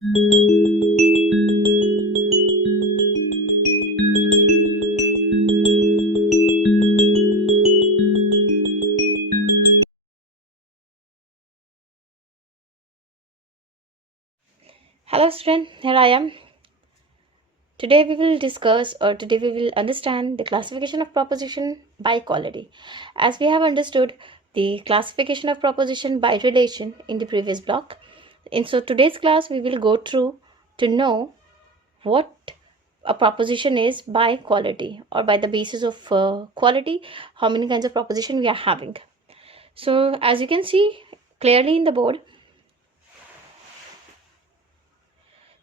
Hello student, here I am. Today we will understand the classification of proposition by quality. As we have understood the classification of proposition by relation in the previous block. So today's class we will go through to know what a proposition is by quality, or by the basis of quality, how many kinds of proposition we are having. So as you can see clearly in the board,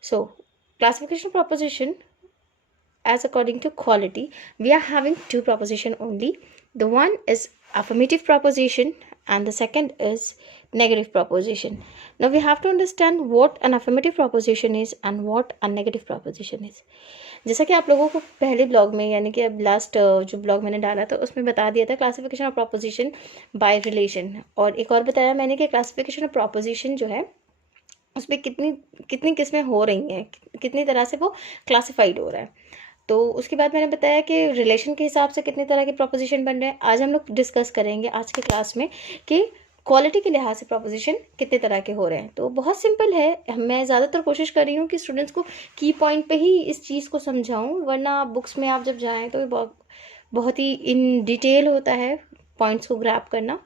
so classification of proposition as according to quality, we are having two proposition only. The one is affirmative proposition and the second is negative proposition. Now we have to understand what an affirmative proposition is and what a negative proposition is. जैसा कि आप लोगों को पहले blog में, यानी कि अब लास्ट जो ब्लॉग मैंने डाला था उसमें बता दिया था classification of proposition by relation, और एक और बताया मैंने कि क्लासिफिकेशन ऑफ प्रोपोजिशन जो है उसमें कितनी कितनी किस्में हो रही हैं, कितनी तरह से वो क्लासिफाइड हो रहा है। तो उसके बाद मैंने बताया कि रिलेशन के हिसाब से कितने तरह के प्रोपोजिशन बन रहे हैं। आज हम लोग डिस्कस करेंगे आज के क्लास में कि क्वालिटी के लिहाज से प्रोपोजिशन कितने तरह के हो रहे हैं। तो बहुत सिंपल है, मैं ज़्यादातर कोशिश कर रही हूँ कि स्टूडेंट्स को की पॉइंट पे ही इस चीज़ को समझाऊँ, वरना बुक्स में आप जब जाएँ तो बहुत ही इन डिटेल होता है, पॉइंट्स को ग्रैब करना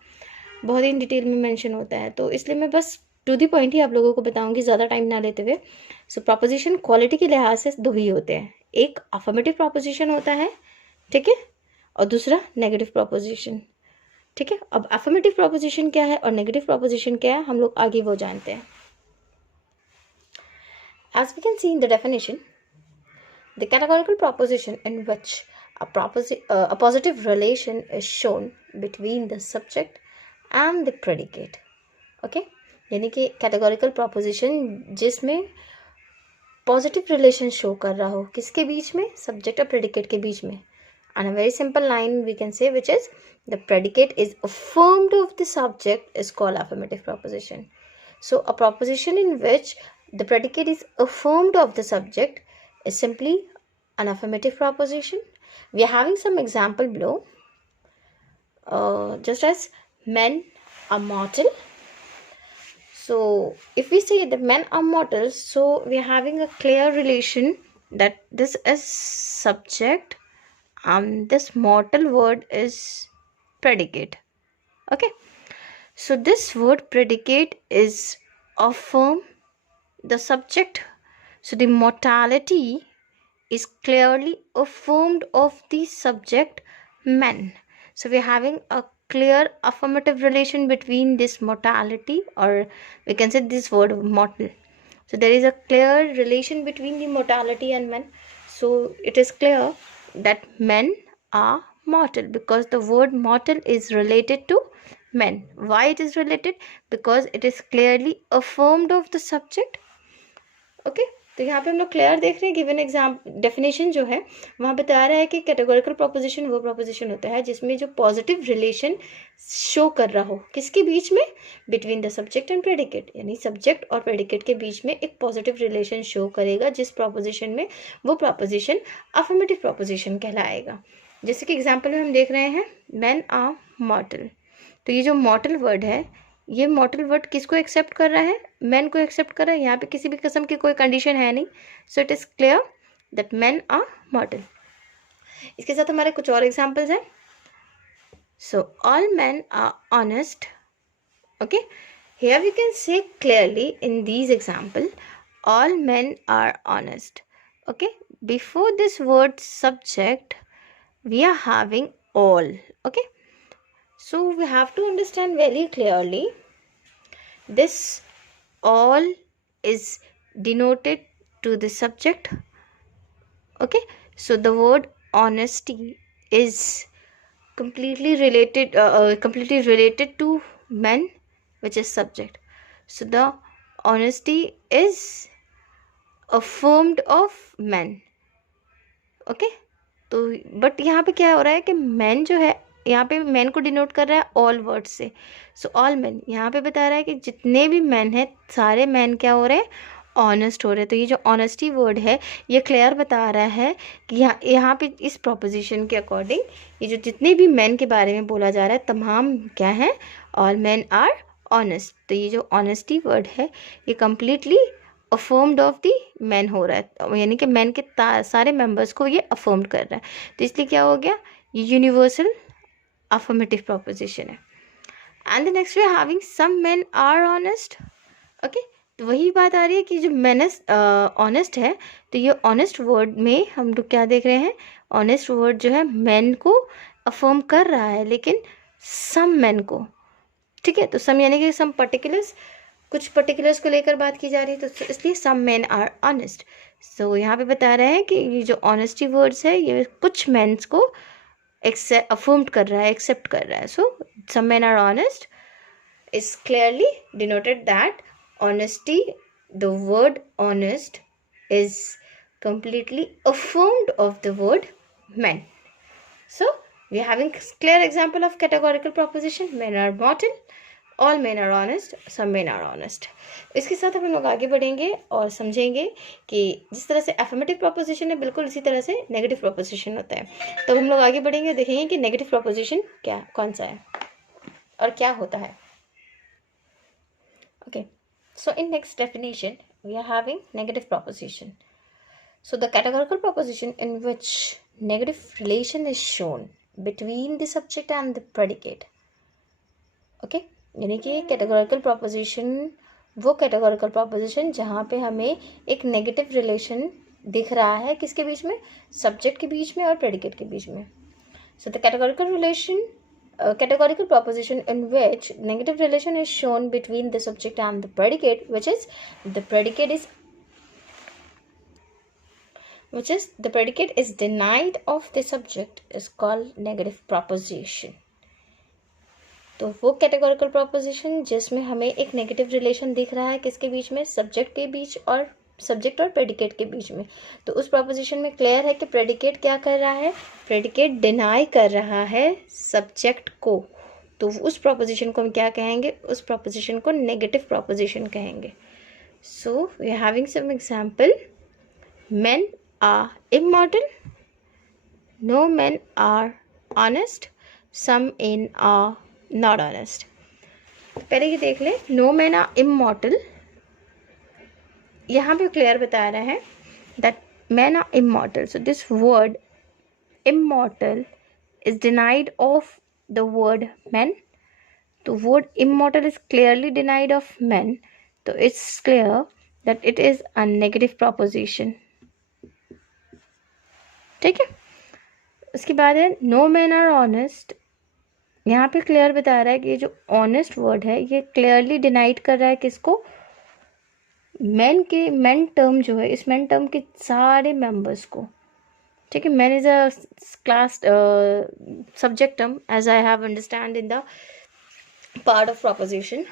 बहुत ही इन डिटेल में मेंशन होता है। तो इसलिए मैं बस टू दी पॉइंट ही आप लोगों को बताऊंगी, ज़्यादा टाइम ना लेते हुए। सो प्रोपोजिशन क्वालिटी के लिहाज से दो ही होते हैं, एक अफर्मेटिव प्रोपोजिशन होता है, ठीक है, और दूसरा नेगेटिव प्रोपोजिशन, ठीक है। अब अफर्मेटिव प्रोपोजिशन क्या है और नेगेटिव प्रोपोजिशन क्या है, हम लोग आगे वो जानते हैं। As we can see in the definition, the categorical proposition in which a positive relation is shown between the subject and the predicate, okay, यानी कि कैटेगोरिकल प्रोपोजिशन जिसमें पॉजिटिव रिलेशन शो कर रहा हो, किसके बीच में, सब्जेक्ट और प्रेडिकेट के बीच में। And a very simple line we can say which is the predicate is affirmed of the subject is called affirmative proposition. So a proposition in which the predicate is affirmed of the subject is simply an affirmative proposition. We are having some example below, just as men are mortal. So if we say that men are mortal, so we are having a clear relation that this is subject and this mortal word is predicate, okay. So this word predicate is affirm the subject. So the mortality is clearly affirmed of the subject men. So we are having a clear affirmative relation between this mortality, or we can say this word mortal. So there is a clear relation between the mortality and men. So it is clear that men are mortal because the word mortal is related to men. Why it is related? Because it is clearly affirmed of the subject, okay. तो यहाँ पे हम लोग clear देख रहे हैं, given exam definition जो है वहाँ बता रहा है कि कैटेगोरिकल प्रोपोजिशन वो प्रोपोजिशन होता है जिसमें जो पॉजिटिव रिलेशन शो कर रहा हो, किसके बीच में, between the subject and predicate, यानी सब्जेक्ट और प्रेडिकेट के बीच में एक पॉजिटिव रिलेशन शो करेगा, जिस प्रोपोजिशन में वो प्रोपोजिशन अफर्मेटिव प्रोपोजिशन कहलाएगा। जैसे कि एग्जाम्पल में हम देख रहे हैं मैन आर मॉर्टल, तो ये जो मॉर्टल वर्ड है, ये मॉर्टल वर्ड किसको एक्सेप्ट कर रहा है, मैन को एक्सेप्ट कर रहा है। यहाँ पे किसी भी किस्म की कोई कंडीशन है नहीं, so it is clear that man are mortal. इसके साथ हमारे कुछ और एग्जांपल्स हैं। So all man are honest, okay, here we can say clearly in these example all man are honest, okay. Before this word subject we are having all, okay. So we have to understand very clearly this all is denoted to the subject, okay. So the word honesty is completely related to men, which is subject. So the honesty is affirmed of men, okay. तो but यहाँ पे क्या हो रहा है कि men जो है, यहाँ पे मैन को डिनोट कर रहा है ऑल वर्ड से। सो ऑल मैन यहाँ पे बता रहा है कि जितने भी मैन हैं, सारे मैन क्या हो रहे हैं, ऑनेस्ट हो रहे हैं। तो ये जो ऑनेस्टी वर्ड है ये क्लियर बता रहा है कि यहाँ पे इस प्रोपोजिशन के अकॉर्डिंग ये जो जितने भी मैन के बारे में बोला जा रहा है तमाम क्या है, ऑल मैन आर ऑनेस्ट। तो ये जो ऑनेस्टी वर्ड है ये completely affirmed of the man हो रहा है, यानी कि मैन के सारे मेंबर्स को ये अफर्म्ड कर रहा है। तो इसलिए क्या हो गया, ये यूनिवर्सल अफर्मेटिव प्रोपोजिशन है। And the next way having some man are honest. Okay, तो वही बात आ रही है कि जो मैन ऑनेस्ट है, तो ये ऑनेस्ट वर्ड में हम लोग क्या देख रहे हैं, ऑनेस्ट वर्ड जो है मैन को अफर्म कर रहा है, लेकिन सम मैन को, ठीक है। तो सम यानी कि सम पर्टिकुलर्स, कुछ पर्टिकुलर्स को लेकर बात की जा रही है, तो इसलिए सम मैन आर ऑनेस्ट। सो यहाँ पे बता रहे हैं कि ये जो ऑनेस्टी वर्ड्स है ये कुछ मैन्स को अफर्म्ड कर रहा है, एक्सेप्ट कर रहा है। So some man are honest is clearly denoted that honesty, the word honest is completely affirmed of the word men. So we are having clear example of categorical proposition, men are mortal, all men are honest, some men are honest. इसके साथ हम लोग आगे बढ़ेंगे और समझेंगे कि जिस तरह से एफर्मेटिव प्रोपोजिशन है बिल्कुल इसी तरह से नेगेटिव प्रोपोजिशन होता है। तो हम लोग आगे बढ़ेंगे, देखेंगे कि नेगेटिव प्रोपोजिशन क्या कौन सा है और क्या होता है। Okay, so in next definition we are having negative proposition. So the categorical proposition in which negative relation is shown between the subject and the predicate. Okay, यानी कि categorical proposition वो categorical proposition जहाँ पे हमें एक negative relation दिख रहा है किसके बीच में, subject के बीच में और predicate के बीच में। So the categorical relation categorical proposition in which negative relation is shown between the subject and the predicate, which is the predicate is denied of the subject, is called negative proposition. तो वो categorical proposition जिसमें हमें एक negative relation दिख रहा है किसके बीच में, subject के बीच और सब्जेक्ट और प्रेडिकेट के बीच में। तो उस प्रोपोजिशन में क्लियर है कि प्रेडिकेट क्या कर रहा है, प्रेडिकेट डिनाई कर रहा है सब्जेक्ट को। तो उस प्रोपोजिशन को हम क्या कहेंगे, उस प्रोपोजिशन को नेगेटिव प्रोपोजिशन कहेंगे। So we are having some example, men are immortal, no men are honest, some men are not honest. पहले ये देख ले, नो मेन आर इमॉर्टल, यहाँ पे क्लियर बता रहा है that men are immortal. So this word immortal is denied of the word men. तो word immortal is clearly denied of men. तो it's clear that it is a negative proposition. ठीक है, उसके बाद है no men are honest. यहाँ पे clear बता रहा है कि ये जो honest word है ये clearly denied कर रहा है किसको, मैन टर्म जो है, इस मैन टर्म के सारे मेंबर्स को। ठीक है, man is a class subject term as I have understand in the part of proposition.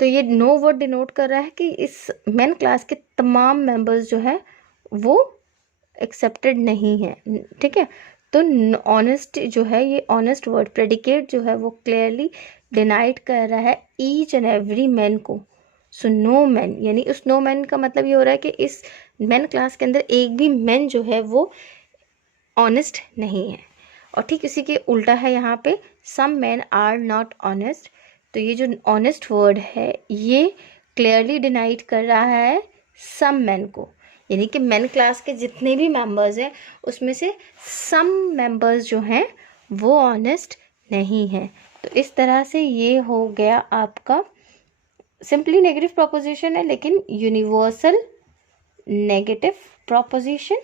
तो ये नो वर्ड डिनोट कर रहा है कि इस मैन क्लास के तमाम मेंबर्स जो है वो एक्सेप्टेड नहीं है। ठीक है, तो ऑनेस्ट जो है, ये ऑनेस्ट वर्ड प्रेडिकेट जो है वो क्लियरली डिनाइड कर रहा है ईच एंड एवरी मैन को। सो नो मैन, यानी उस नो मैन का मतलब ये हो रहा है कि इस मैन क्लास के अंदर एक भी मैन जो है वो ऑनेस्ट नहीं है। और ठीक इसी के उल्टा है यहाँ पे, सम मैन आर नॉट ऑनेस्ट। तो ये जो ऑनेस्ट वर्ड है ये क्लियरली डिनाइड कर रहा है सम मैन को, यानी कि मैन क्लास के जितने भी मेंबर्स हैं उसमें से सम मेंबर्स जो हैं वो ऑनेस्ट नहीं हैं। तो इस तरह से ये हो गया आपका सिंपली नेगेटिव प्रोपोजिशन है, लेकिन यूनिवर्सल नेगेटिव प्रोपोजिशन,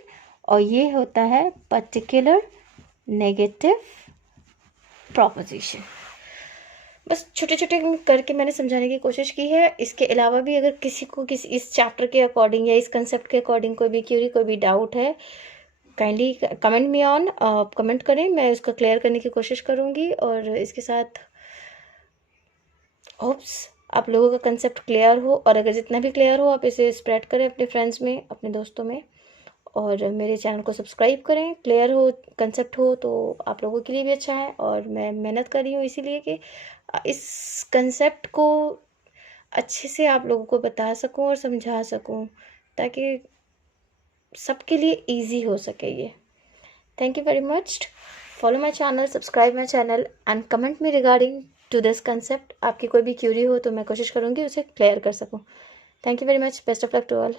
और ये होता है पर्टिकुलर नेगेटिव प्रोपोजिशन। बस छोटे छोटे करके मैंने समझाने की कोशिश की है। इसके अलावा भी अगर किसी को इस चैप्टर के अकॉर्डिंग या इस कंसेप्ट के अकॉर्डिंग कोई भी क्यूरी, कोई भी डाउट है, kindly comment me on, comment करें, मैं उसको क्लियर करने की कोशिश करूँगी। और इसके साथ होप्स आप लोगों का कंसेप्ट क्लियर हो, और अगर जितना भी क्लियर हो आप इसे स्प्रेड करें अपने फ्रेंड्स में, अपने दोस्तों में, और मेरे चैनल को सब्सक्राइब करें। क्लियर हो कंसेप्ट हो तो आप लोगों के लिए भी अच्छा है, और मैं मेहनत कर रही हूँ इसीलिए कि इस कंसेप्ट को अच्छे से आप लोगों को बता सकूं और समझा सकूं, ताकि सबके लिए इजी हो सके ये। Thank you very much. Follow my channel, subscribe my channel and comment me regarding to this concept. आपकी कोई भी क्यूरी हो तो मैं कोशिश करूँगी उसे क्लियर कर सकूँ। Thank you very much. Best of luck to all.